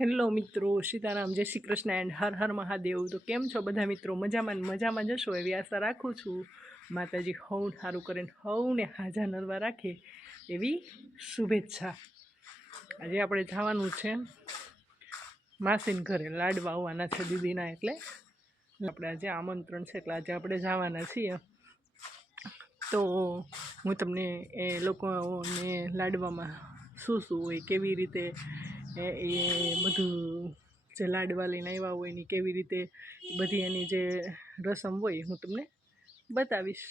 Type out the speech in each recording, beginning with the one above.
Hello મિત્રો, સીતારામ, જય Shri Krishna and Har Har Mahadev. તો કેમ છો બધા મિત્રો? મજામાં જશો એવી આશા રાખું છું। માતાજી હવને સારું કરીને હવને હાજા નરવા રાખે એવી શુભેચ્છા। આજે આપણે જવાનું છે માસીન ઘરે, લાડવા આવવાના છે દીદીના, એટલે આપણે આજે આમંત્રણ છે, એટલે આજે આપણે જવાના છીએ। તો હું તમને એ લોકોને લાડવામાં શું હોય, કેવી રીતે એ બધું જે લાડવા લઈને આવ્યા હોય એની કેવી રીતે બધી એની જે રસમ હોય હું તમને બતાવીશ।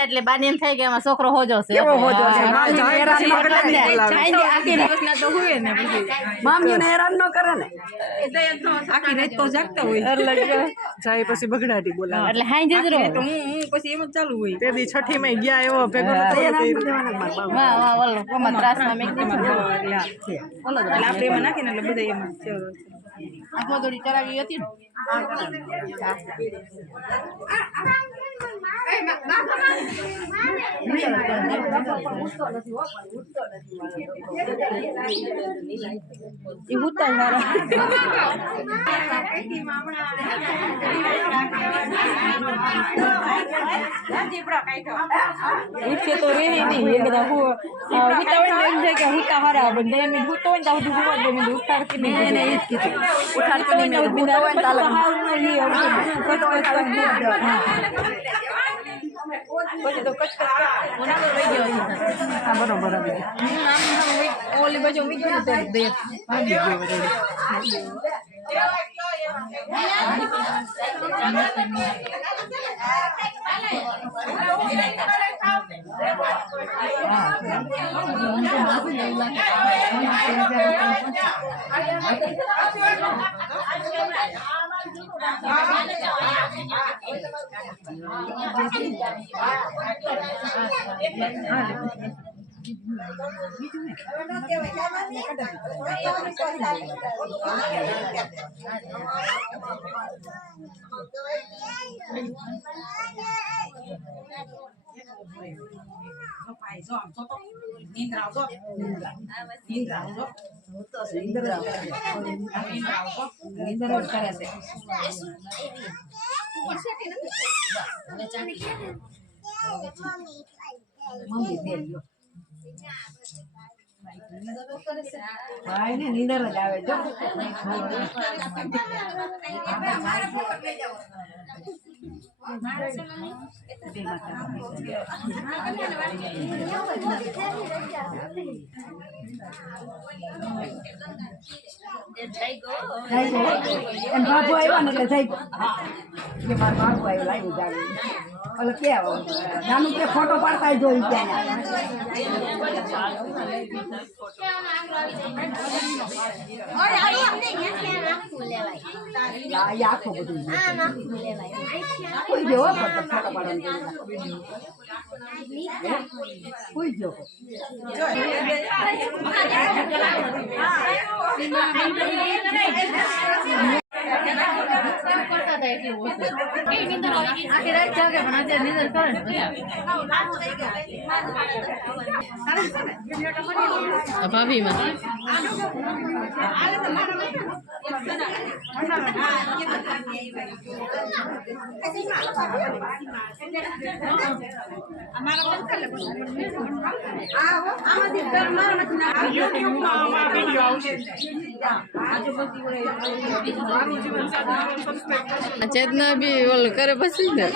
એટલે બાને એમ થાય કે એમાં છોકરો હોજો છે, મામીને હેરાન ન કરે ને, આખી રાત તો જાગતા હોય જાય પછી બગડાટી બોલાવે, એટલે હાઈ જજ રહો તો હું પછી એમ જ ચાલુ હોય। તે દી છઠ્ઠી માં ગયા એવો ભેગો નતો વાહ વાહ ઓલો કોમા ત્રાસમાં મેક દે એટલે આપણે એમાં નાખીને એટલે બધા એમ આખો દોડી કરાવી હતી એ ઉતાર વાળા ઉઠશે તો રે નહીં એ બધા ઉતા હોય ને એમ થાય કે ઉતા હારા બંધ એમ ઉતો હોય ને તો બધું ઉવા દે મને ઉતારતી નહીં ને એ જ કીધું ઉતારતો નહીં ને બધા હોય તાલા હાવ ન લી પછી તો કચ ઓના લઈ ગયો હા બરોબર ઓલી બાજુ મી ગયો તો દે ભાગી ગયો ભાઈ ને નીંદર જ આવે જો એમ બાબુ આવ્યા ને એટલે જઈ કે મારા બાબુ આવ્યો લાવ્યું જાવે ઓલો કે નાનું કે ફોટો પાડતા જોઈ ત્યાં આખો બધું કોઈ ગયો ફોટો પાડવાનું કોઈ ગયો ભાભી માં ચેતના બી ઓલ કરે પછી ને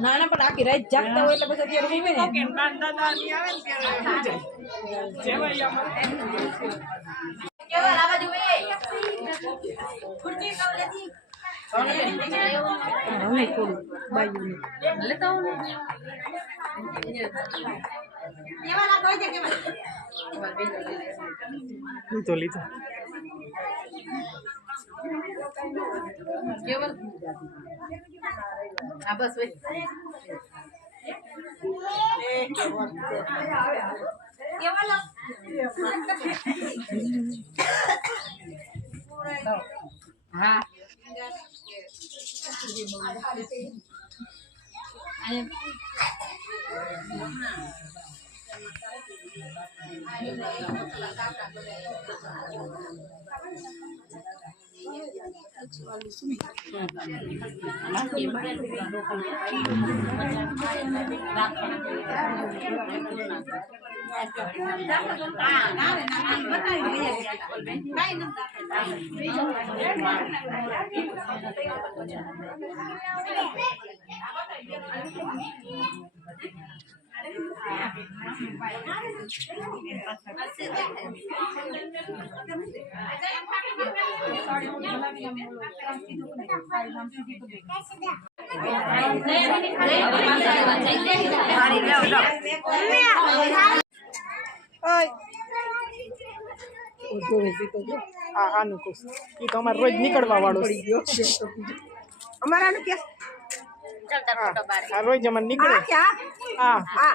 ના ના પણ આખી રાત જાગતા હોય એટલે પછી અત્યારે લીધો લીધો બસ હા આનું કહું એ તો અમારે રોજ નીકળવા વાળો અમારાનું કે આ રોજ અમારે નીકળે હા